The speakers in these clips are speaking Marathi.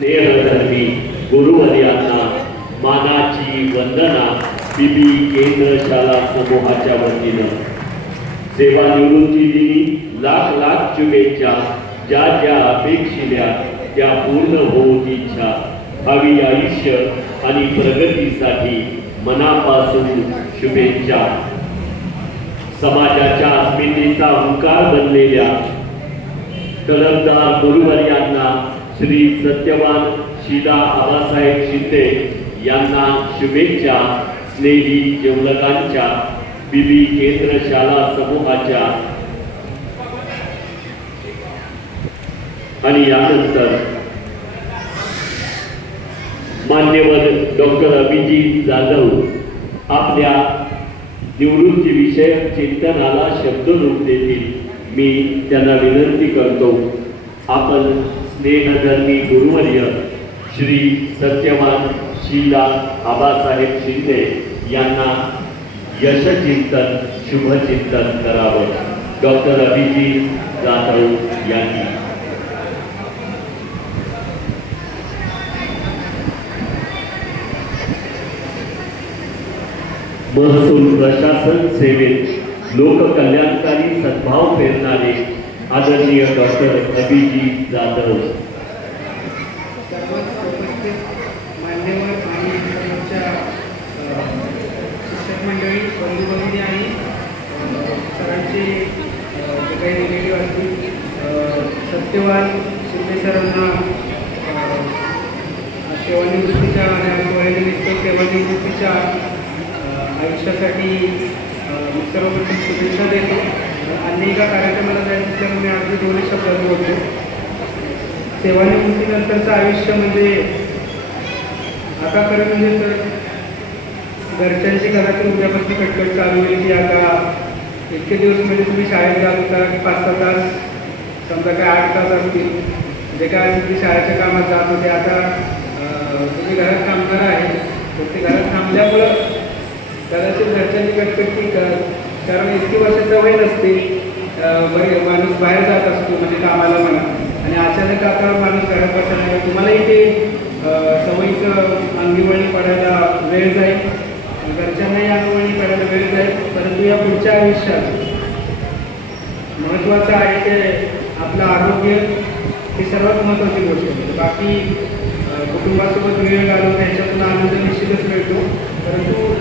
स्नेहधर्मी गुरुवर्यांना मानाची वंदना बीबी केंद्रशाला समूहाच्या वतीनं. सेवानिवृत्ती दिनी लाख लाख शुभेच्छा ज्या ज्या अपेक्षिल्या त्या पूर्ण होऊन इच्छा. हवी आयुष्य आणि प्रगतीसाठी मनापासून शुभेच्छा. समाजाच्या अस्मितेचा हुंकार बनलेल्या कलमदार गुरुवर्यांना श्री सत्यवान शिदा आबासाहेब शिंदे यांना शुभेच्छा. स्नेही जेवलकांच्या बीबी केंद्र समूहाच्या. आणि यानंतर मान्यवर डॉक्टर अभिजित जाधव आपल्या निवृत्तीविषयक चिंतनाला शब्दरूप देतील. मी त्यांना विनंती करतो आपण स्नेहधर्मी गुरुवर्य श्री सत्यवान शीला आबासाहेब शिंदे यांना यशचिंतन शुभचिंतन करावं. डॉक्टर अभिजित जाधव यांनी. महसूल प्रशासन सेवेत लोककल्याणकारी सद्भाव पेरणारे आदरणीय डॉक्टर अभिजी जाधव. मान्यवर आणि शिक्षक मंडळी बंधू भगिनी आणि सरांचे काही रिलेटिव्ह असतील सत्यवान शिंदे सरांना सेवानिवृत्तीच्या आणि सोहळ्यानिमित्त सेवानिवृत्तीच्या आयुष्यासाठी सर्वप्रथम शुभेच्छा देतो. आणि एका कार्यक्रमाला जायचं असल्यामुळे मी अगदी दोन्ही शब्दात बोलतो. सेवानिवृत्तीनंतरचं आयुष्य म्हणजे आता खरं म्हणजे सर घरच्यांची घरातून उद्यापासून कटकट चालू होईल की आता इतके दिवस म्हणजे तुम्ही शाळेत जात होता की पाच सहा तास समजा काय आठ तास असतील. जे काय असेल ते शाळेच्या कामात जात होते. आता तुम्ही घरात थांबणार आहे. तर ते घरात थांबल्यामुळं कदाचित घरच्यांची कटकट की कारण इतकी वर्ष सवय नसते माणूस बाहेर जात असतो म्हणजे कामाला म्हणा. आणि अचानक आता माणूस घरात बसल्यामुळे तुम्हालाही ते सवयीचं अंगीवळणी पडायला वेळ जाईल. घरच्यांनाही अंगवळणी करायला वेळ जाईल. परंतु या पुढच्या आयुष्यात महत्त्वाचं आहे ते आपलं आरोग्य ही सर्वात महत्त्वाची गोष्ट आहे. बाकी कुटुंबासोबत वेळ घालून त्याच्यातून आनंद निश्चितच मिळतो. परंतु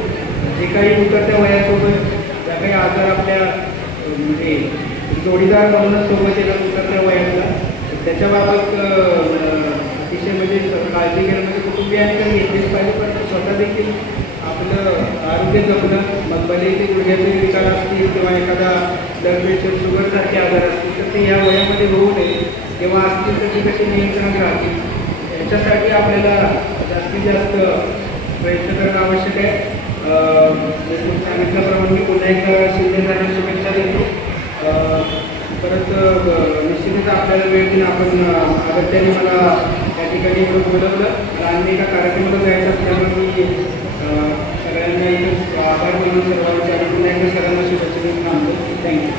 जे काही उतरत्या वयासोबत त्या काही आजार आपल्या म्हणजे जोडीदार म्हणूनच सोबत येतात उतरत्या वयातला. त्याच्याबाबत अतिशय म्हणजे काळजी घेणं म्हणजे कुटुंबियांकडे घेतलीच पाहिजे पण स्वतः देखील आपलं आरोग्य जपणं मग भले ते गुडघ्याचे विकार असतील किंवा एखादा ब्लड प्रेशर शुगरसारखे आजार असतील तर ते या वयामध्ये होऊ नये. किंवा असतील तर ती कशी नियंत्रण राहतील याच्यासाठी आपल्याला जास्तीत जास्त प्रयत्न करणं आवश्यक आहे. सांगितल्याप्रमाणे पुन्हा एकदा शिंदे शुभेच्छा देतो. परत निश्चितच आपल्याला वेळ दिन आपण अगत्याने मला त्या ठिकाणी एवढं बोलवलं आणि एका कार्यक्रमाला जायचं असल्यामुळे मी सगळ्यांना आभार मानून सर्वांचे आणि पुन्हा एकदा सगळ्यांना शुभेच्छा देऊन थांबतो थँक्यू